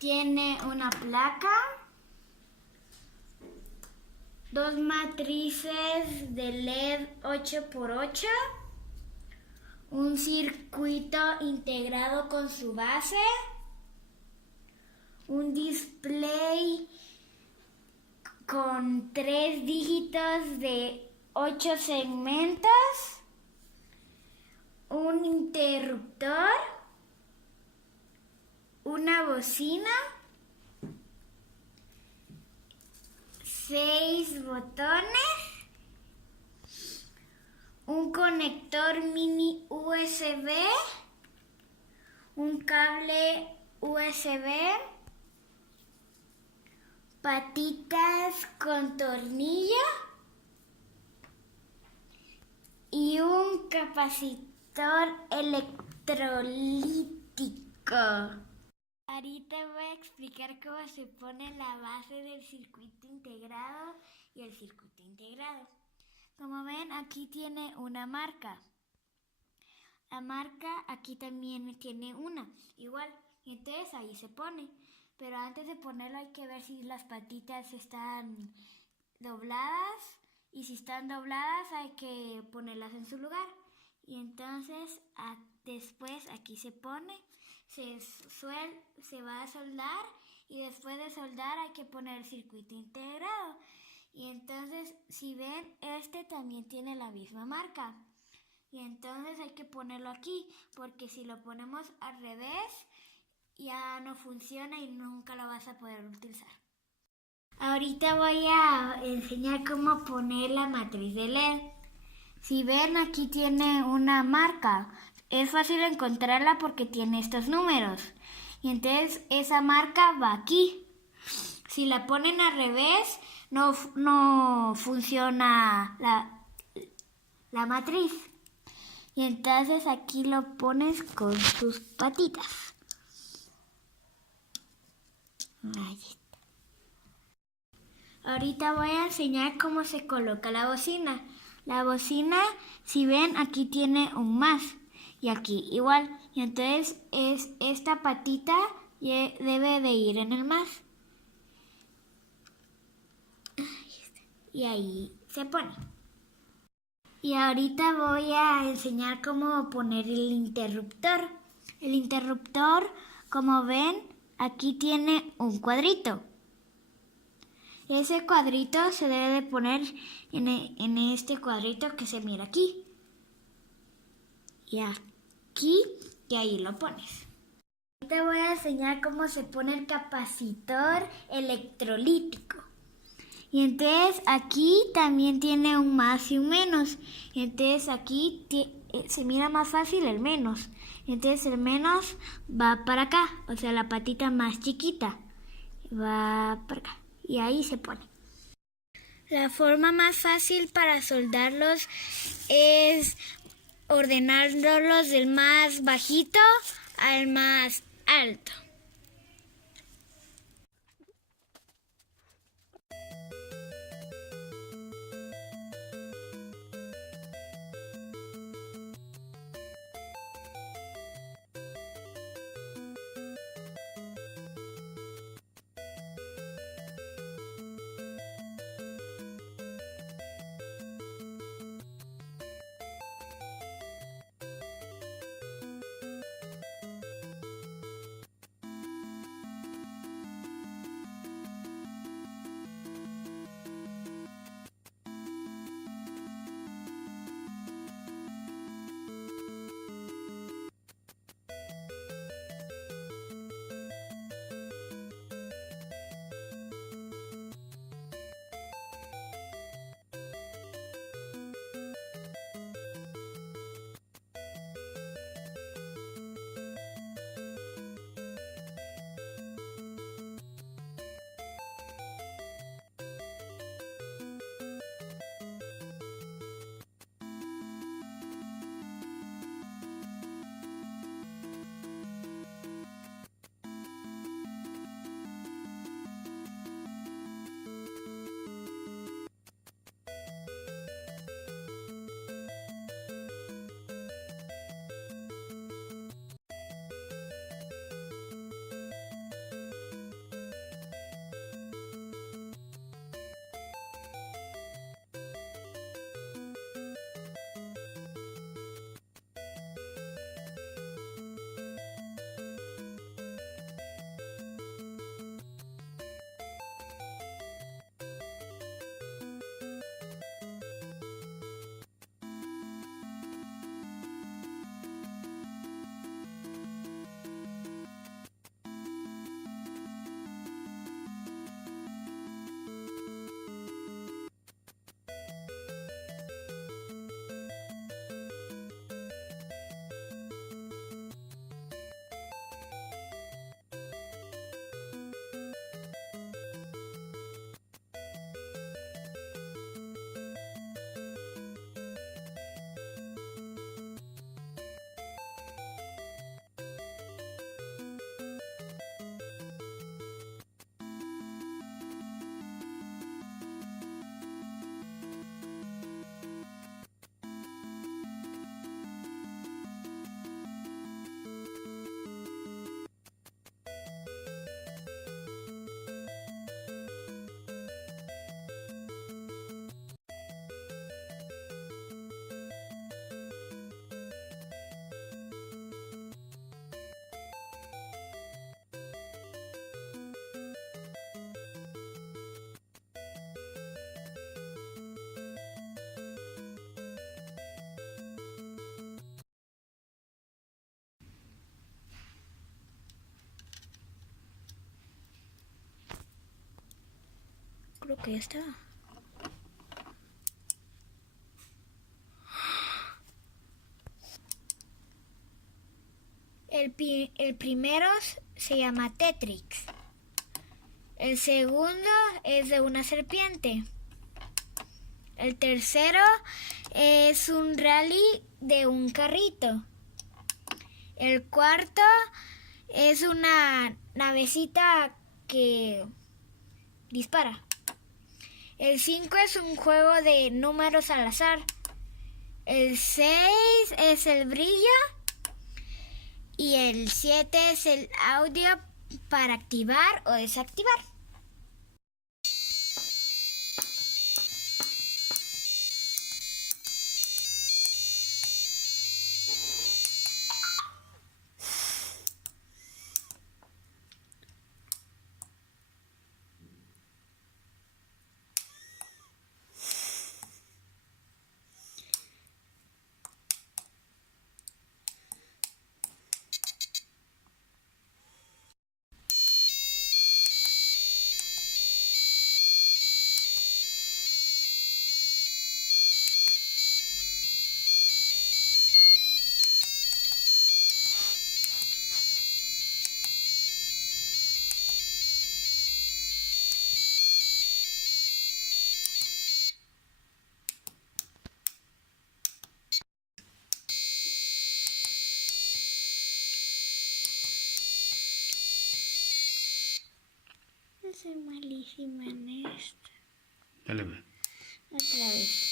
tiene una placa, 2 matrices de LED 8x8, un circuito integrado con su base, un display con 3 dígitos de 8 segmentos, un interruptor, una bocina, 6 botones, un conector mini USB, un cable USB, patitas con tornillo y un capacitor electrolítico. Ahorita voy a explicar cómo se pone la base del circuito integrado y el circuito integrado. Como ven, aquí tiene una marca. La marca aquí también tiene una, igual, y entonces ahí se pone. Pero antes de ponerlo hay que ver si las patitas están dobladas, y si están dobladas hay que ponerlas en su lugar. Y entonces después aquí se pone, se va a soldar, y después de soldar hay que poner el circuito integrado. Y entonces, si ven, este también tiene la misma marca. Y entonces hay que ponerlo aquí, porque si lo ponemos al revés, ya no funciona y nunca lo vas a poder utilizar. Ahorita voy a enseñar cómo poner la matriz de LED. Si ven, aquí tiene una marca. Es fácil encontrarla porque tiene estos números. Y entonces esa marca va aquí. Si la ponen al revés, no funciona la matriz. Y entonces aquí lo pones con sus patitas. Ahí está. Ahorita voy a enseñar cómo se coloca la bocina. La bocina, si ven, aquí tiene un más. Y aquí igual. Y entonces esta patita debe de ir en el más. Y ahí se pone. Y ahorita voy a enseñar cómo poner el interruptor. El interruptor, como ven, aquí tiene un cuadrito. Ese cuadrito se debe de poner en este cuadrito que se mira aquí. Y aquí, y ahí lo pones. Ahorita voy a enseñar cómo se pone el capacitor electrolítico. Y entonces aquí también tiene un más y un menos. Y entonces aquí se mira más fácil el menos. Y entonces el menos va para acá, o sea, la patita más chiquita va para acá. Y ahí se pone. La forma más fácil para soldarlos es ordenándolos del más bajito al más alto. que ya estaba. El primero se llama Tetrix. El segundo es de una serpiente. El tercero es un rally de un carrito. El cuarto es una navecita que dispara. El 5 es un juego de números al azar. El 6 es el brillo. Y el 7 es el audio para activar o desactivar. Yo soy malísima en esto. Dale, ve. Otra vez.